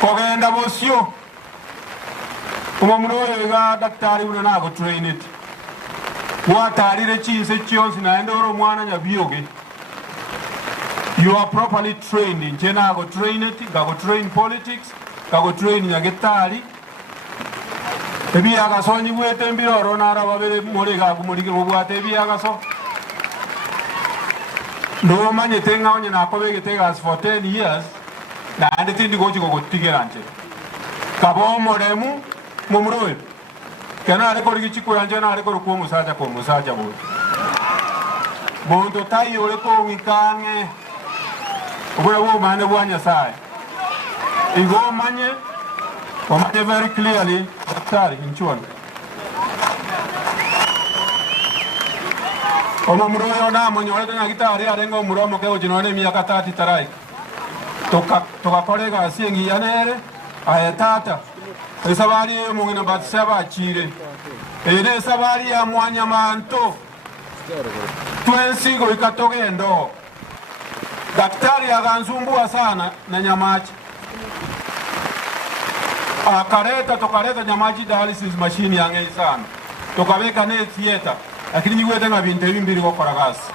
kogenda bosio umamroyo ga daktari una na go train it watarire chinse chionsi na endoro mwana nyabioge. You are properly trained in Chena go train it, go train politics, go train nyagetari. Ebi agaso ni wete mbiro ronara babere more ga kumurike mubwate ebi agaso. No manye tenga onye na kobege tegas for 10 years na andetindi gochi go tigeranje. Kabo moremu mumroe. Kana areko rigichiko yanje na areko ko musaja bo. Bondo tai ole ko ngikange. Wo mane bwanya sai. Igo manye very clearly daktari inchuan. Omo mroyo na monyo ole na gitari arengo muromo ke ojinone miaka 30 tarai. Toka kolega asiengi yanere ayatata. Esabari mungina batsaba achire. Ene sabari ya mwanya manto. Twensigo ikatogendo. Daktari akansumbua sana na Nyamachi. Tokaleta Nyamachi dialysis machine yange sana. Tokaweka ne theater. Lakini niwete na bintu bimbiri gukora gasi.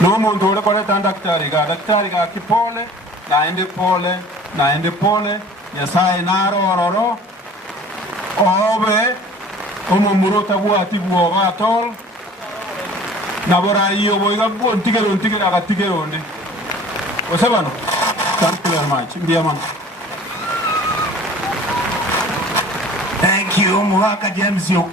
No muntu ule koleta daktari ga kipole naende pole Nyasaye narororo obe omumurota bwati bwoba tol nabora iyo boiga ntigero agatigeronde osebano. Thank you very much. Ndiamana. Thank you Muhaka James.